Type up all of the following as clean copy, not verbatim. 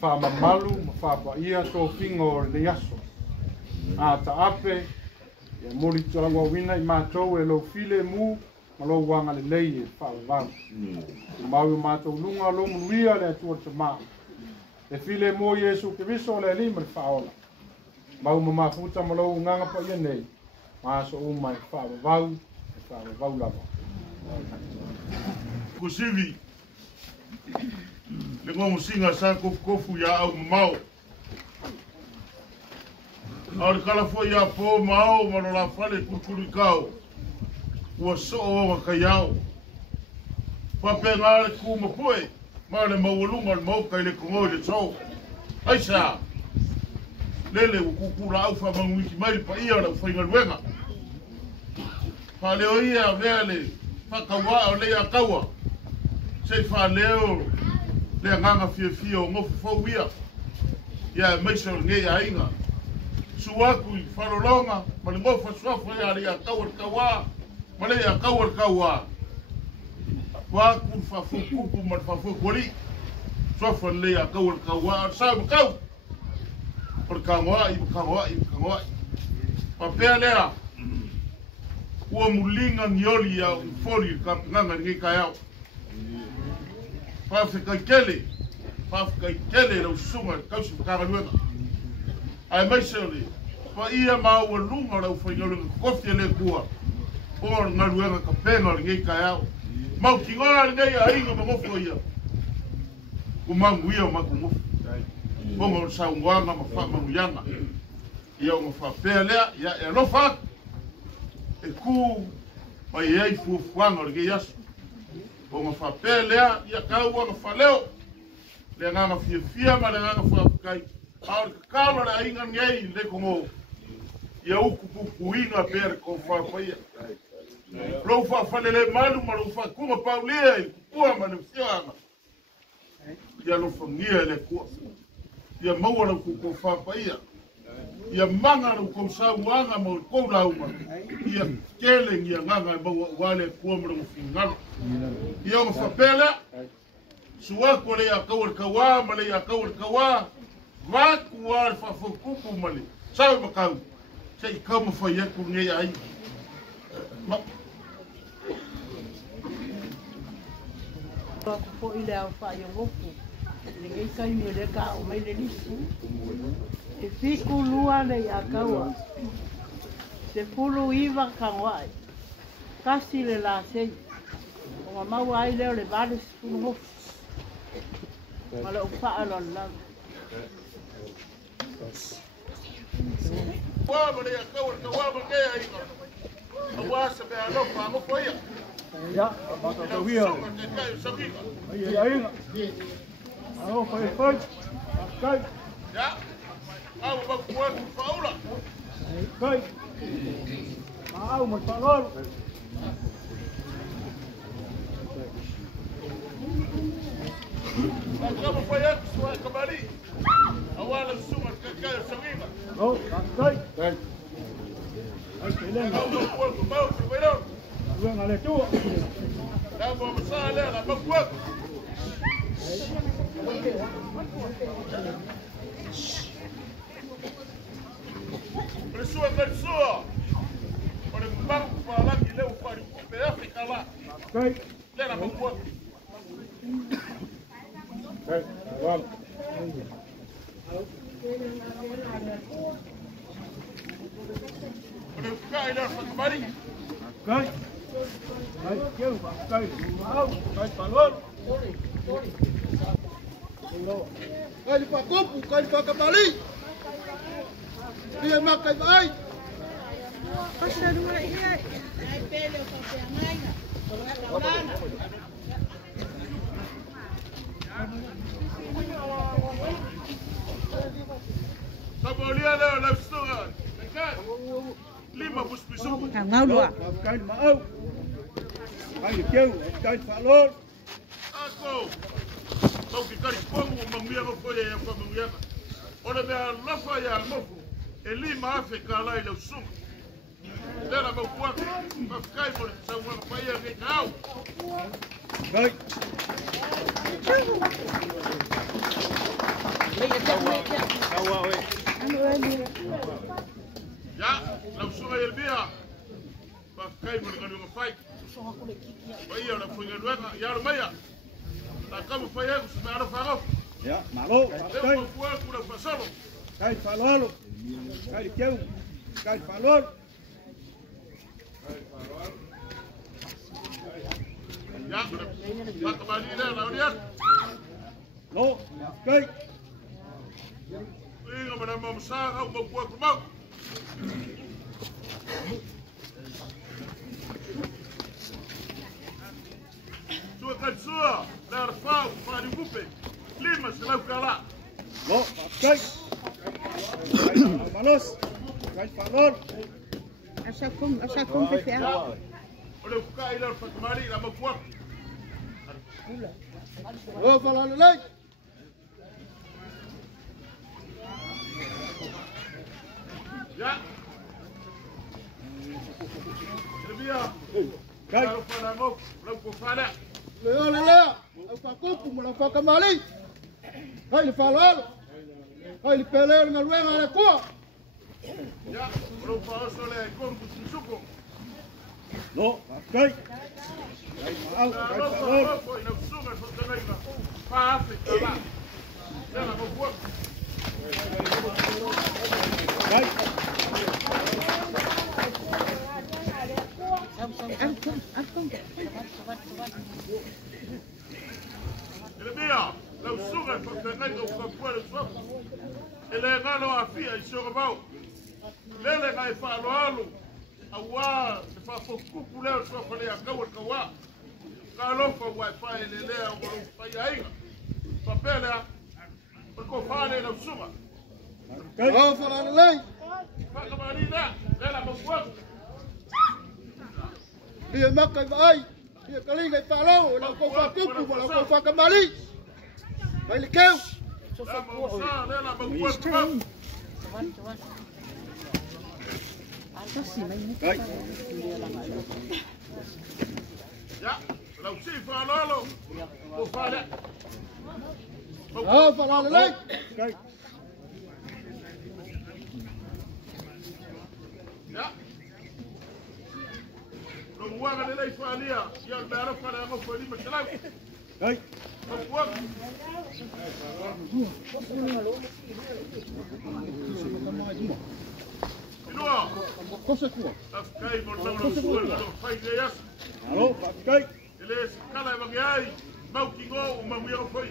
Whamamalu, whapaia tō whingo o le aso. A ta ape, ia mori tuangwa wina I mātou e lo file mu, ma lo wanga le lei e whaavau. I mau mātou lunga lo munuia le atua te maa. E file mo Yesu ke viso le lima le whaola. Mau ma mafuta ma lo nganga pa ia nei, ma aso o mai whaavau, e whaavau lava. Kusivi. Le ngomu singa sa kofu ya au mau. Au kala fo ya po mau ma la fale kuturi kau. Ua so o kayau. Pa penga ku mo poe. Ma le mawulunga le mau kai le kongo le so. Aisa. Lele ukukura au fa mangwiki mai pa ia la fainga luenga. Pa leo ia vele. Pa kawa o le akawa. Sei fa leo le nganga fia o ngofu fo wia ya meiso nge ya inga suaku I farolonga ma le ngofu sofa ya le kawa ma le kawa wa ku fa fu ku ma fa fu koli sofa le kawa sa kau por kawa I pa pelea o mulinga nioli ya fori ka nganga nge kaya Pafika kele lo sunga kausi karaluenga. Ai maiseli. Pa ia mau lunga lo fainga kofi le kua. Por ngaluenga ka penga ngi kaya. Mau kingola ngi ainga mo ngofo ia. Ku mangu ia ma ku ngofo. Bongo sa ngwanga ma fa muyanga. Ia mo fa pelea ia e lo fa. E ku pa ia fu fuanga ngi yasu. O ma fa pelea ia kaua ma fa leo le nganga fia ma le nganga fa kai au kalo la inga ngei le kongo ia uku pupuina per ko fa ia Lo fa falele malu ma lo fa kuma paulia kua ma le fianga. Ia lo fangia le kua. Ia maua lo ko fa paia. Ia manga lo ko sa wanga mo ko lauma. Ia kele ia nganga mo wale kua mo lo fingalo. Ia mo fa pela. Sua ko le akawar kawa ma le akawar kawa. Va kuar fa fokupu mali. Sa ma kau. Sei como foi a kunge ai. Po ile au fa yo gofu. Le kai mi le ka o mai le lisu. E fiku lua le akawa. Se pulu iva kawai. Kasi le la sei. O mau ai le vale su no. Mala o fa ala la. Wama le akawa kawama ke ai. Awasa be alo fa mo foi. Ya, baka tawia. Ai ai. Ao foi. Kai. Ya. Au ba kuat faula. Kai. Au mo falol. Como foi a sua cabali? Awala suma kai sawiga. Oh, kai. Kai. Ai kelen. Au ba kuat mau verão. Luang ale tu. La bo masala la ba kuat. Pessoa. Olha, vamos falar que leu para o África lá. Kai. Leva ba kuat. Kai. Wal. Olha, cai lá para Mari. Kai. Kai kêu kai. Au, kai falol. Kai pa kopu, kai pa kabali. Dia makai bai. Pasa dua ini. Ai pele o pa mainga. Sabolia leo la sura. Lima buspisu. Ngau lua. Kai mau. Kai kêu kai falol. Ako. Mau que cari como mamia mo foi a família. Olha me la fa ya mofu. Elima África lá ele sum. Lera mo kuat. Ma kai mo sa wa pa ya ke kau. Kai. Ya, la sura el bia. Ma kai mo ngani mo fai. Vai ya la foi luega ya lo maya. La kamu fa ya ku na fa Ya, malo. Kai. Mo kuat ku la pasalo. Kai falol. Kai kêu kai falol. Ya, ma kabali la uriat. No, kai. Inga mana mau saga mau kuat mau. Sua katsua, dar fau, fari bupe. Lima selau kala. No, kai. Kai malos. Kai falol. Asa kum pe fe. Olha o kai dar fatmari la mau kuat. Oh, falale lai. Ya. Elvia. Kai. Kalau pada mau, lau ko fala. Le. Au pa kopu, mo pa kamali. Kai le falol. Kai le pele ngal wenga le ko. Ya, lau pa osole kon kusuko. No, kai. Kai mau, kai Lau falol. pa ina sunga sotenga. Pa África lá. Leva mau kuat. Kai. Elvia, lau sunga sotenga ko puelo so. Ele ngalo afia isoro mau. Lele ngai fa lo alu. Awa, fa fokupu leo so fa le akawa kawa. Kalo fa wifi lele o fa yainga. Papela. Ko fa le lau sunga. Kai. Oh, falale lai. Fa kamarida, lele mau kuat. Lia maka vai. Lia kalinga i palo, la ko fa kupu, la ko fa kamali. Vai le keu. La mausa, la mabuat. Ya, lau si fa lolo. Ko fa le. Ah, fa la le. Ya. Lo muaga de lei fa lia, ya dara fa la mo fa li masalau. Hai. Ko Inoa. Cosa tua? Afkai mo lo suel lo fai de yas. Alô, afkai. Ele kala bangai, mau kingo, mau miro foi.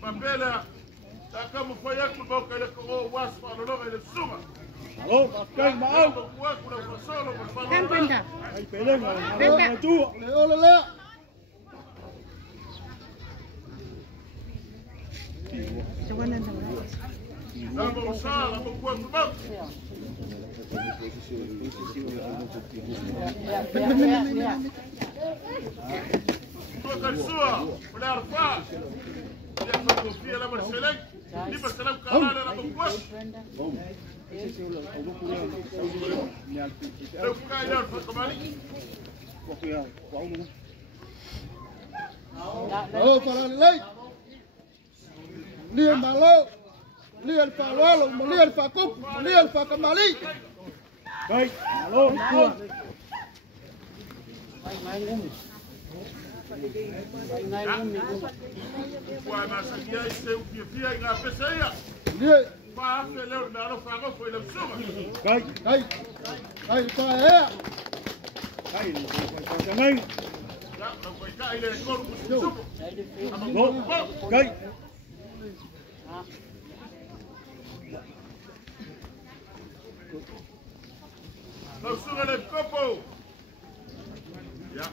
Papela, tá como foi a que o cara com o waspa no nome de suma. Alô, afkai mau. Kan panda. Ai peleng, alô, tu. Leo le. Vamos usar, vamos quanto bom. Tua caçua, olhar fá. E a confia lá Marcelão. E Marcelão calada na boca. Eu ficar olhar para tomar. Oh, para lei. Lia malo. Lia el palo, lia el facup, lia el facamali. Vai, malo, tua. Qua ma sagia e seu fia na peseia. Lia. Fa fe leo na no fa go foi la suma. Vai, vai. Vai, vai é. Vai, vai também. Já, não foi cá ele é corpo supo. Vai. Não suga le copo. Ya.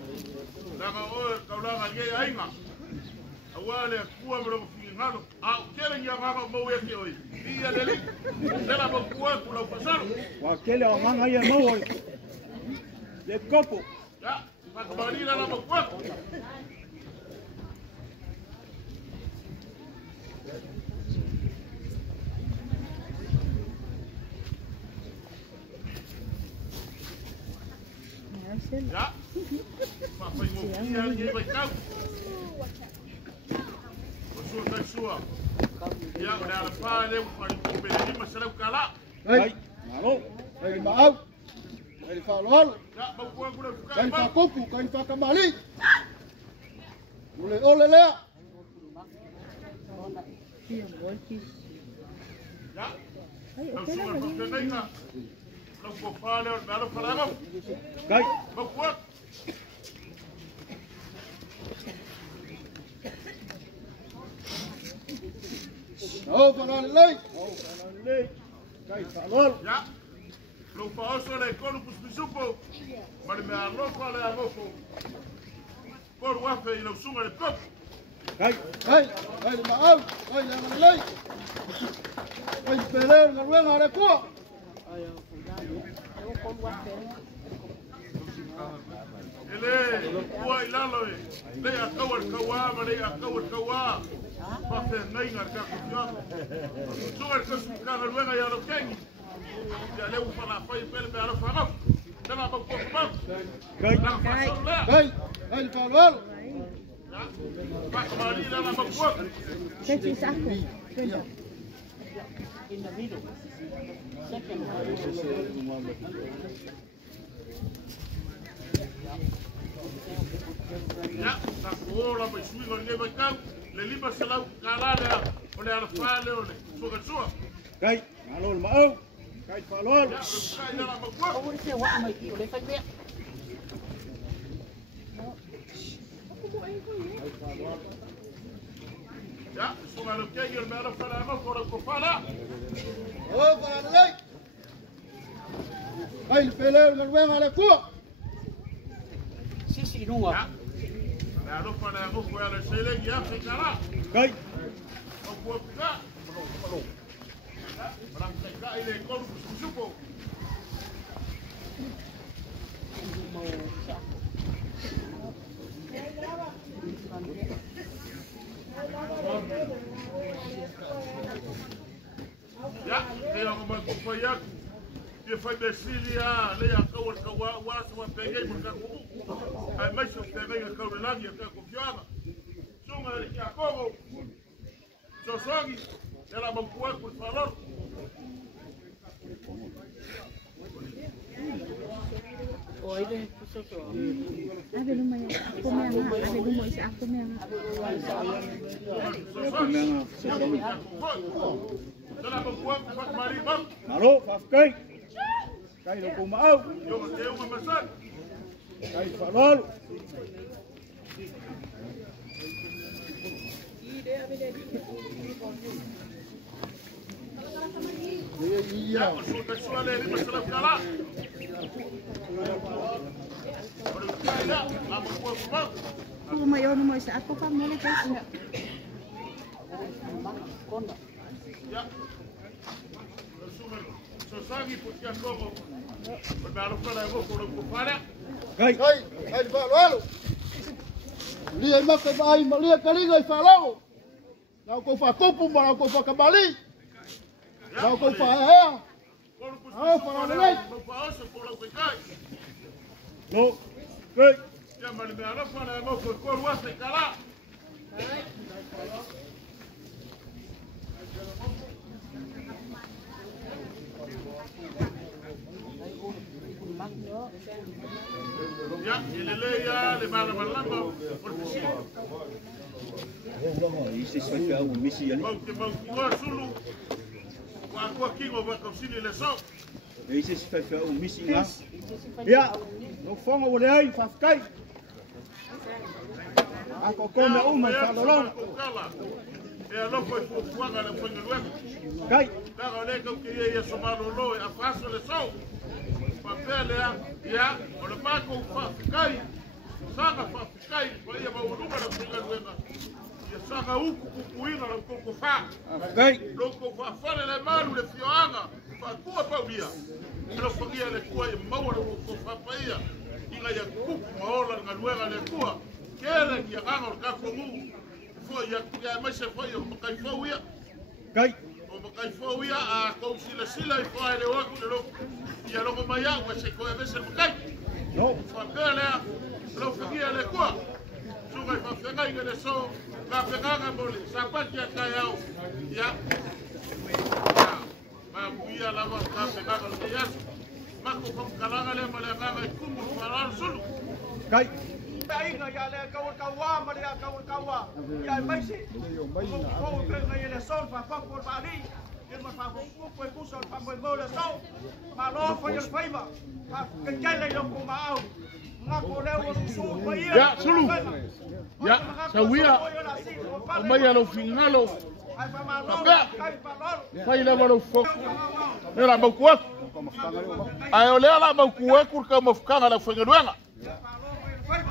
Daga o kaulanga nge ainga. Awale kuwa mro fingalo. Ah, kele nya nganga mo yake oi. Ia lele. Dela mo kuwa kula pasaro. Wa kele nganga ya mo oi. Le copo. Ya, pakubalila na mo kuwa. Ya. Papai mo kia ni vai kau. Sua kai sua. Ya udah ala pale paling kubeli masalah kala. Vai. Malo. Vai mau. Vai falol. Ya mau gua buka. Vai facupu, vai facamali. Ole ole le. Ya. Kau suka pakai enggak? Kau kau pale baru palago. Vai. Mau gua. Oh, para lei. Oh, para lei. Vai falol. Ya. Lo paoso le kono puspisupo. Mas me arrofa le arrofo. Por wafe e lo sunga le kop. Vai, vai, vai mau. Vai la lei. Vai pelear na rua na rua. Ele, ua ilalo e. Le akawar kawa, ma le akawar kawa. Pafe ngai ngar ka kufia. Sunga ka suka na ruenga ya lo kengi. Ya le ufana fai pele me arrofa ngaf. Dela ba ko ba. Vai, La fason le. vai, vai falol. Ba kamali la ba ko. In the middle. Second. Ya, ta kola ba sui ngor nge ba kau. Le liba salau kalada. Ole ala fale ole. Suka sua. Vai, malo mau. Vai falol. Ya, kai la ba ko. Ôi, xe quá mày kêu lấy phanh biết. Ya, sunga lo kengi me ala fale ma ko ko fala. Oh, para lei. Vai pelear na rua na rua. Xí xì đúng không? Ya. Me ala fale ma ko ala sele ya fe kala. Vai. O ko ka. Ya, para ka ile ko supo. Ya, kaya ko magpapayak. If I besilia, lea kau kawa was wa pegai makaku. Ai mai so pegai kau lagi ka confiava. Sunga ya kogo. So sogi, ela mangkua por favor. Oire, pusoto. Ave numa ya, komea, ave numa isa komea. Ela mangkua por maribam. Maro, fafkai. Kai no kumau. Yo mateu uma maçã. Kai falol. Ya, so que suale ni masala kala. Ora ya, amo por favor. Kuma yo numa isa ako pa mole kasi. Ya. So sangi porque como. Pero para eu por para. Kai. Kai falol. Lia maka vai, lia kalinga falol. Não com fa copo, mas com fa cabali. Não com fa é. Ah, fala leite. Não faço por o que cai. No. Kai. Ya mas me ara para eu por o ase cala. Ya, ele ya le mala malamba por si. Isso vai ficar um misi ali. Mau sulu. Wa aqui go vai conseguir le só. Isso vai ficar um misi lá. Ya, no fongo o lei, fafkai. Ako come uma falolong. E a foi fuanga le foi luego. Kai. Daga le que ia somalo lo a faço le só. Papel ya, o le paco fafkai. Saga fafkai, foi a mauluga le foi luego. Ia saga uku kukuina le koko fa. Kai. Loko fa fale le malu le fioanga. Fa kua paulia. Lo fagia le kua e maua le koko fa paia. Inga ya kuku maola nga luega le kua. Kere ki a ganga o kako mu. Foi ya mai se foi o makai fauia. Kai. O makai fauia a kousila sila I foi le waku le loko. Ia loko mai a wa se koe vese makai. No. Fa pele lo fagia le kua. Sunga fa fenga inga le so. Ka fenga mole. Sapati a kai au. Ya. Ma buia lava ka fenga le yasu. Mako kom kalanga le male nganga I kumu farar sulu. Kai. Inga ya le kawa mari ya kawa ya mai si ko ke ngai le sol fa por bari ke ma fa ko ku sol fa mo le sol ma lo fa yo faiva fa ke le yo ko ma au nga ko le wo su ko ia Ya sulu. Ya sawia. O mai alo fingalo. ai fa ma lo kai fa lo Fai le valo fo. Era mau kua. Ai ole ala mau kua kur ka mo fkanga la fenga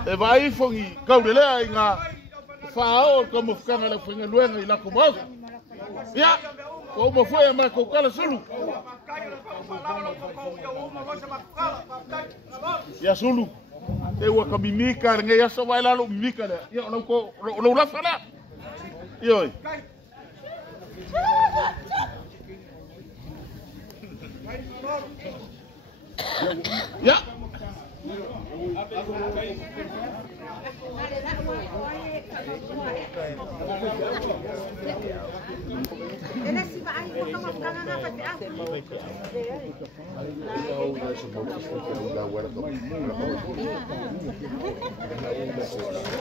e vai fongi kaulelea inga fao como fkanga la fenga luenga ila ko mo. Ya. O mo foi ma ko kala sulu. Ya sulu. E wa ka mimika nge ya so vai la lo mimika le. Ya no ko lo la fala. Yo. Ya. Ele se vai como ficar na fatiga.